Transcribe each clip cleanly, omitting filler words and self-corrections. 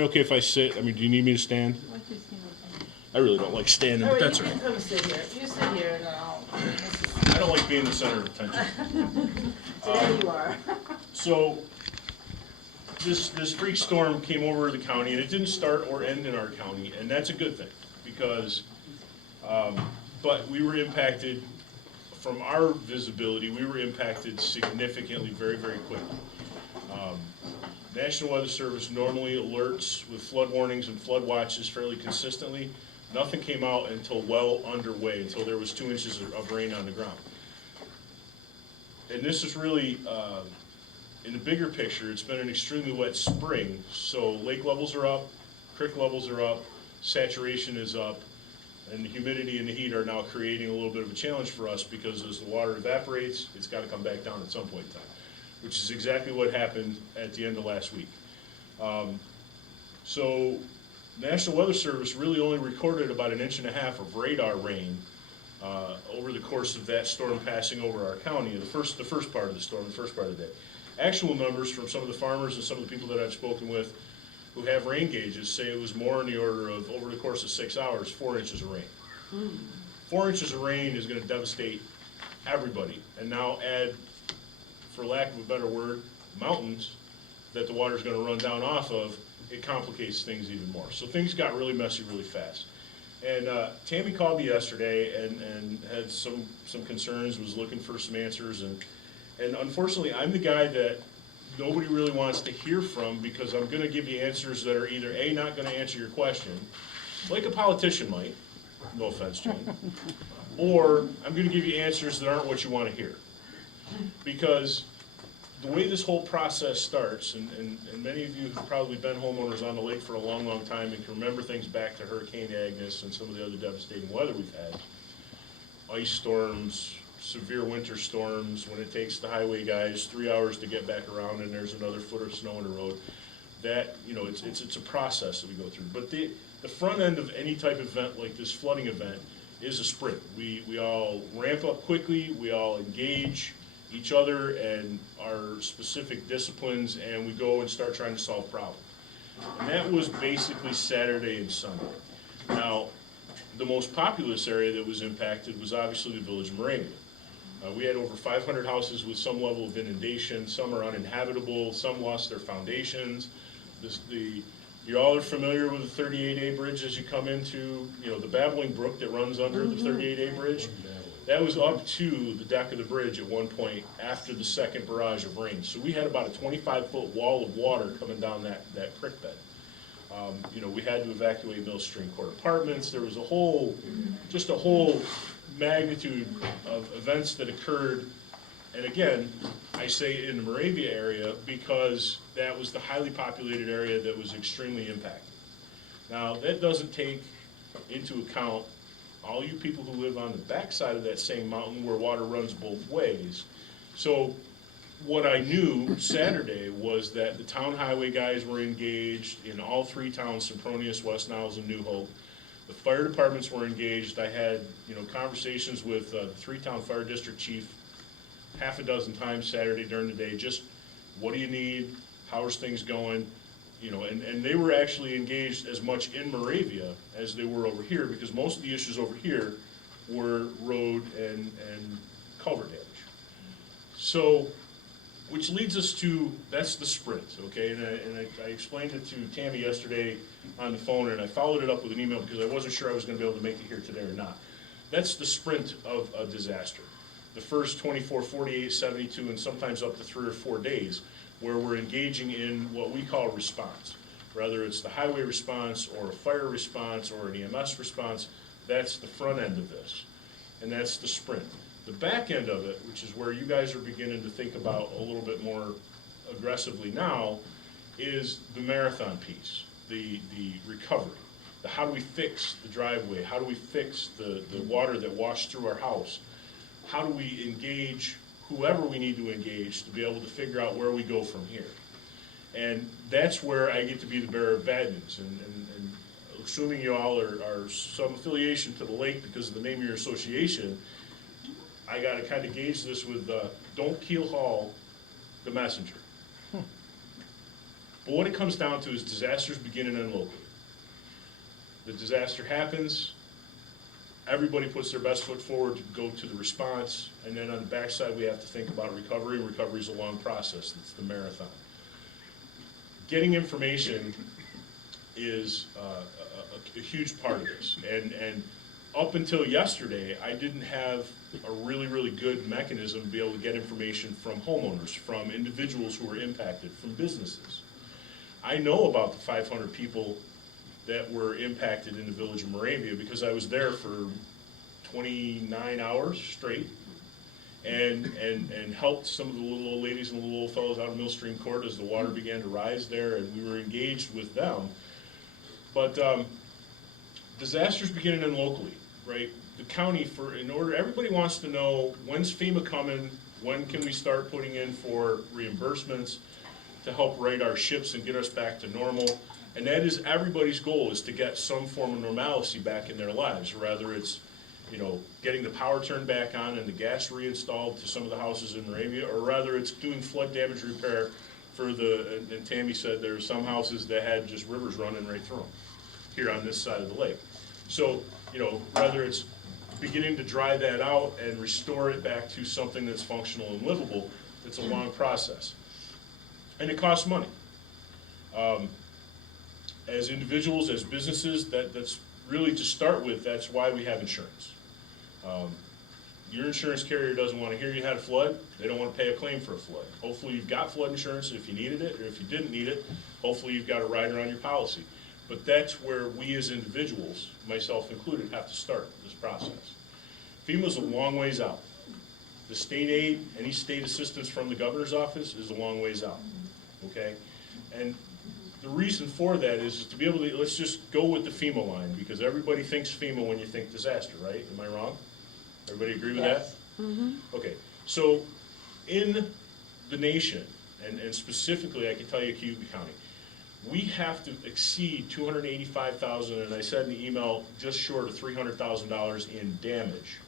Okay if I sit? I mean, do you need me to stand? I really don't like standing, but that's all right. Come sit here. You sit here and I'll. I don't like being the center of attention. There you are. So, this freak storm came over the county, and it didn't start or end in our county, and that's a good thing, because, but we were impacted, from our visibility, we were impacted significantly very, very quickly. National Weather Service normally alerts with flood warnings and flood watches fairly consistently. Nothing came out until well underway, until there was 2 inches of rain on the ground. And this is really, in the bigger picture, it's been an extremely wet spring, so lake levels are up, creek levels are up, saturation is up, and the humidity and the heat are now creating a little bit of a challenge for us, because as the water evaporates, it's got to come back down at some point in time, which is exactly what happened at the end of last week. So National Weather Service really only recorded about 1.5 inches of radar rain over the course of that storm passing over our county, the first part of the storm, the first part of the day. Actual numbers from some of the farmers and some of the people that I've spoken with who have rain gauges say it was more in the order of, over the course of 6 hours, 4 inches of rain. 4 inches of rain is going to devastate everybody, and now add, for lack of a better word, mountains that the water's going to run down off of. It complicates things even more. So things got really messy really fast. And Tammy called me yesterday and had some concerns, was looking for some answers, and unfortunately I'm the guy that nobody really wants to hear from, because I'm going to give you answers that are either A, not going to answer your question, like a politician might, no offense, Jane, or I'm going to give you answers that aren't what you want to hear. Because the way this whole process starts, and many of you have probably been homeowners on the lake for a long, long time and can remember things back to Hurricane Agnes and some of the other devastating weather we've had. Ice storms, severe winter storms, when it takes the highway guys 3 hours to get back around and there's another foot of snow on the road. That, you know, it's a process that we go through. But the front end of any type of event like this flooding event is a sprint. We all ramp up quickly, we all engage each other and our specific disciplines, and we go and start trying to solve problems. And that was basically Saturday and Sunday. Now, the most populous area that was impacted was obviously the village of Moravia. We had over 500 houses with some level of inundation. Some are uninhabitable, some lost their foundations. You all are familiar with the 38A bridge as you come into, you know, the babbling brook that runs under the 38A bridge. That was up to the deck of the bridge at one point after the second barrage of rain. So we had about a 25-foot wall of water coming down that creek bed. You know, we had to evacuate Mill Stream Court Apartments. There was just a whole magnitude of events that occurred. And again, I say in the Moravia area because that was the highly populated area that was extremely impacted. Now, that doesn't take into account all you people who live on the backside of that same mountain where water runs both ways. So what I knew Saturday was that the town highway guys were engaged in all 3 towns, Sempronius, West Niles, and New Hope. The fire departments were engaged. I had, you know, conversations with the 3-town fire district chief half a dozen times Saturday during the day. Just, what do you need? How are things going? You know, and they were actually engaged as much in Moravia as they were over here, because most of the issues over here were road and culvert damage. So, which leads us to, that's the sprint, okay? And I explained it to Tammy yesterday on the phone, and I followed it up with an email because I wasn't sure I was going to be able to make it here today or not. That's the sprint of a disaster. The first 24, 48, 72, and sometimes up to 3 or 4 days, where we're engaging in what we call response. Whether it's the highway response or a fire response or an EMS response, that's the front end of this. And that's the sprint. The back end of it, which is where you guys are beginning to think about a little bit more aggressively now, is the marathon piece, the recovery. The how do we fix the driveway? How do we fix the water that washed through our house? How do we engage whoever we need to engage to be able to figure out where we go from here? And that's where I get to be the bearer of bad news. And assuming you all are some affiliation to the lake because of the name of your association, I got to kind of gauge this with don't keel haul the messenger. But what it comes down to is disasters begin and end locally. The disaster happens, everybody puts their best foot forward to go to the response, and then on the backside we have to think about recovery. Recovery is a long process, it's the marathon. Getting information is a huge part of this, and up until yesterday, I didn't have a really good mechanism to be able to get information from homeowners, from individuals who were impacted, from businesses. I know about the 500 people that were impacted in the village of Moravia because I was there for 29 hours straight and helped some of the little old ladies and little old fellows out of Millstream Court as the water began to rise there, and we were engaged with them. But disasters begin and end locally, right? The county, everybody wants to know, when's FEMA coming? When can we start putting in for reimbursements to help right our ships and get us back to normal? And that is everybody's goal, is to get some form of normalcy back in their lives, whether it's, getting the power turned back on and the gas reinstalled to some of the houses in Moravia, or rather it's doing flood damage repair for and Tammy said there were some houses that had just rivers running right through them here on this side of the lake. So, whether it's beginning to dry that out and restore it back to something that's functional and livable, it's a long process. And it costs money. As individuals, as businesses, that's really, to start with, that's why we have insurance. Your insurance carrier doesn't want to hear you had a flood. They don't want to pay a claim for a flood. Hopefully you've got flood insurance if you needed it, or if you didn't need it, hopefully you've got a rider on your policy. But that's where we as individuals, myself included, have to start this process. FEMA's a long ways out. The state aid, any state assistance from the governor's office is a long ways out, okay? And the reason for that is to be able to, let's just go with the FEMA line, because everybody thinks FEMA when you think disaster, right? Am I wrong? Everybody agree with Yes. that? Mm-hmm. Okay, so in the nation, and specifically I can tell you Cayuga County, we have to exceed $285,000, and I said in the email, just short of $300,000 in damage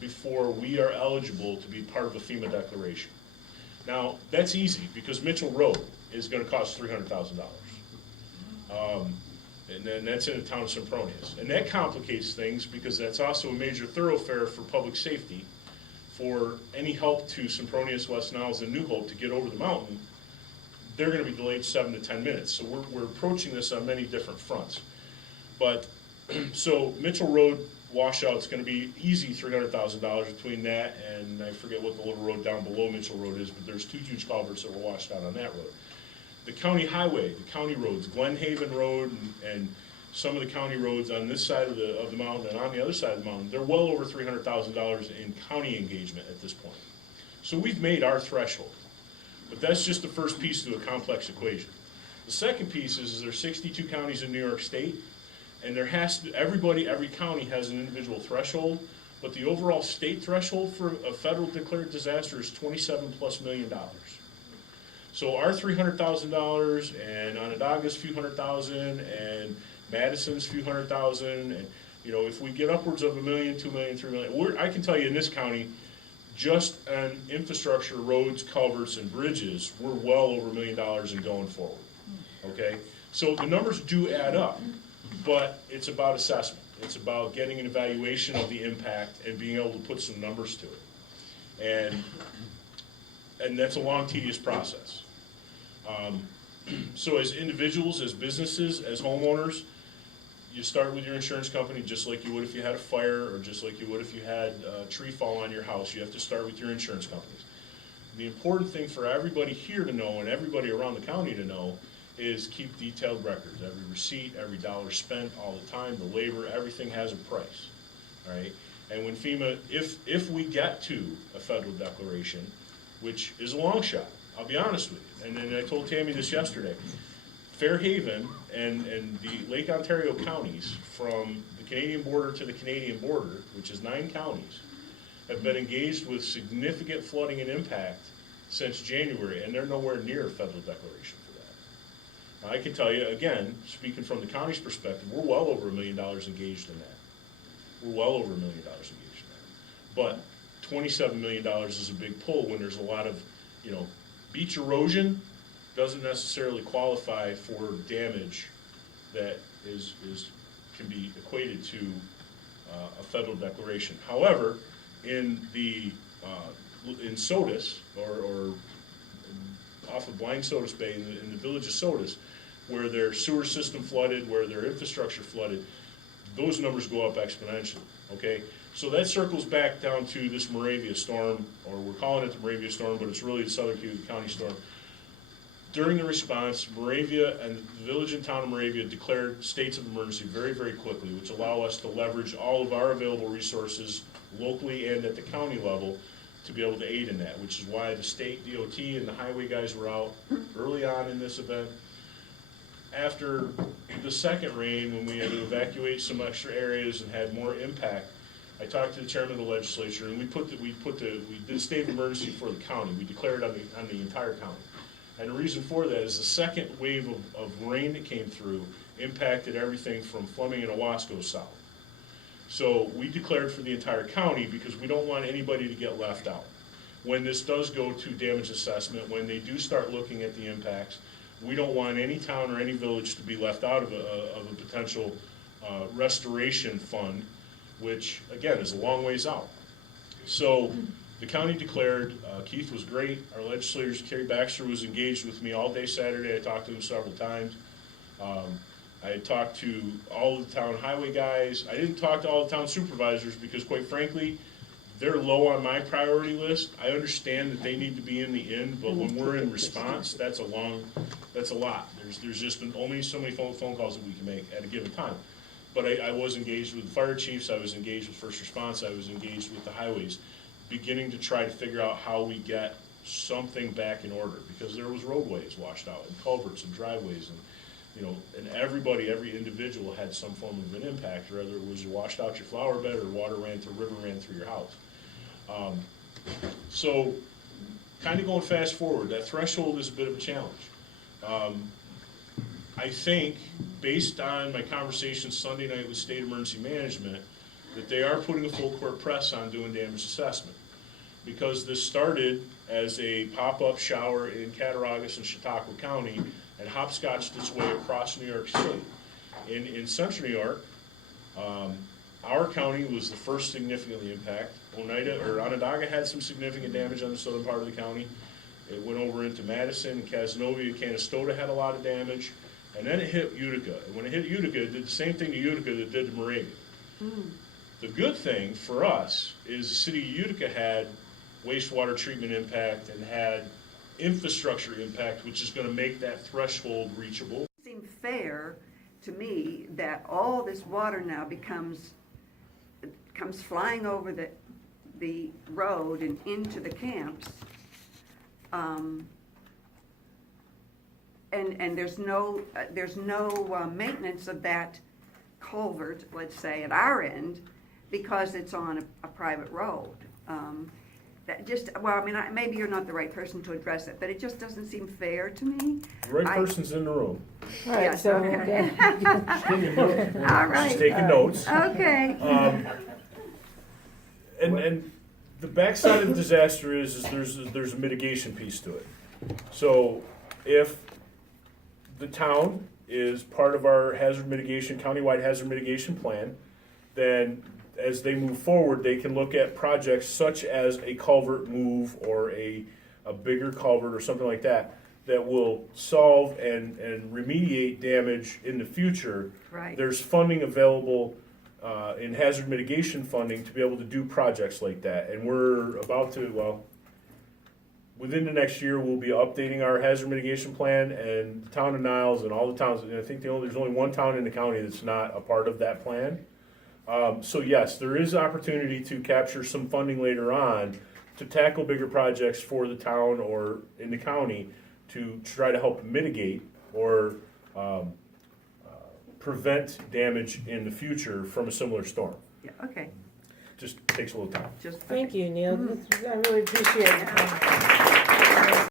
before we are eligible to be part of a FEMA declaration. Now, that's easy, because Mitchell Road is gonna cost $300,000. And then that's in the town of Sempronius. And that complicates things, because that's also a major thoroughfare for public safety. For any help to Sempronius, West Niles, and New Hope to get over the mountain, they're gonna be delayed 7 to 10 minutes. So we're approaching this on many different fronts. But, so Mitchell Road washout's gonna be easy $300,000 between that, and I forget what the little road down below Mitchell Road is, but there's 2 huge culverts that were washed out on that road. The county highway, the county roads, Glen Haven Road and some of the county roads on this side of the mountain and on the other side of the mountain, they're well over $300,000 in county engagement at this point. So we've made our threshold. But that's just the first piece to a complex equation. The second piece is there's 62 counties in New York State, and there has to, every county has an individual threshold, but the overall state threshold for a federal declared disaster is $27+ million. So our $300,000 and Onondaga's few hundred thousand and Madison's few hundred thousand, and if we get upwards of $1 million, $2 million, $3 million, I can tell you in this county, just on infrastructure, roads, culverts, and bridges, we're well over $1 million and going forward, okay? So the numbers do add up, but it's about assessment. It's about getting an evaluation of the impact and being able to put some numbers to it. And that's a long, tedious process. So as individuals, as businesses, as homeowners, you start with your insurance company just like you would if you had a fire, or just like you would if you had a tree fall on your house. You have to start with your insurance companies. The important thing for everybody here to know, and everybody around the county to know, is keep detailed records. Every receipt, every dollar spent, all the time, the labor, everything has a price, all right? And when FEMA, if we get to a federal declaration, which is a long shot, I'll be honest with you, and then I told Tammy this yesterday, Fairhaven and the Lake Ontario counties, from the Canadian border to the Canadian border, which is 9 counties, have been engaged with significant flooding and impact since January, and they're nowhere near a federal declaration for that. Now, I can tell you, again, speaking from the county's perspective, we're well over $1 million engaged in that. We're well over $1 million engaged in that. But $27 million is a big pull when there's a lot of, beach erosion doesn't necessarily qualify for damage that can be equated to a federal declaration. However, in Sodus, or off of Blind Sodus Bay, in the village of Sodus, where their sewer system flooded, where their infrastructure flooded, those numbers go up exponentially, okay? So that circles back down to this Moravia storm, or we're calling it the Moravia storm, but it's really the Southern Cayuga County storm. During the response, Moravia and the village and town of Moravia declared states of emergency very, very quickly, which allow us to leverage all of our available resources locally and at the county level to be able to aid in that, which is why the state DOT and the highway guys were out early on in this event. After the second rain, when we had to evacuate some extra areas and had more impact, I talked to the chairman of the legislature, and we did state of emergency for the county. We declared on the entire county. And the reason for that is the second wave of rain that came through impacted everything from Fleming and Owasco south. So we declared for the entire county because we don't want anybody to get left out. When this does go to damage assessment, when they do start looking at the impacts, we don't want any town or any village to be left out of a potential restoration fund, which again is a long ways out. So the county declared, Keith was great, our legislators, Kerry Baxter was engaged with me all day Saturday, I talked to him several times. I had talked to all of the town highway guys. I didn't talk to all the town supervisors because quite frankly, they're low on my priority list. I understand that they need to be in the end, but when we're in response, that's a lot. There's just only so many phone calls that we can make at a given time. But I was engaged with the fire chiefs, I was engaged with first response, I was engaged with the highways, beginning to try to figure out how we get something back in order, because there was roadways washed out, and culverts and driveways, and and every individual had some form of an impact, whether it was you washed out your flower bed or river ran through your house. So kind of going fast forward, that threshold is a bit of a challenge. I think, based on my conversation Sunday night with State Emergency Management, that they are putting a full court press on doing damage assessment. Because this started as a pop-up shower in Cattaraugus and Chautauqua County and hopscotched its way across New York State. In central New York, our county was the first significantly impacted. Onondaga had some significant damage on the southern part of the county. It went over into Madison, and Casanova, Canastota had a lot of damage. And then it hit Utica. And when it hit Utica, it did the same thing to Utica that it did to Moravia. The good thing for us is the city of Utica had wastewater treatment impact and had infrastructure impact, which is going to make that threshold reachable. It seems fair to me that all this water now comes flying over the road and into the camps, and there's no maintenance of that culvert, let's say, at our end, because it's on a private road. Maybe you're not the right person to address it, but it just doesn't seem fair to me. The right person's in the room. All right, Yes, so, okay. okay. All right. She's taking notes. Okay. And the backside of the disaster is there's a mitigation piece to it. So if the town is part of our countywide hazard mitigation plan, then as they move forward, they can look at projects such as a culvert move or a bigger culvert or something like that will solve and remediate damage in the future. Right. There's funding available in hazard mitigation funding to be able to do projects like that. And we're about to, within the next year, we'll be updating our hazard mitigation plan, and the town of Niles and all the towns, and I think there's only one town in the county that's not a part of that plan. So yes, there is opportunity to capture some funding later on to tackle bigger projects for the town or in the county to try to help mitigate or prevent damage in the future from a similar storm. Yeah, okay. Just takes a little time. Just Thank you, Neil. I really appreciate it.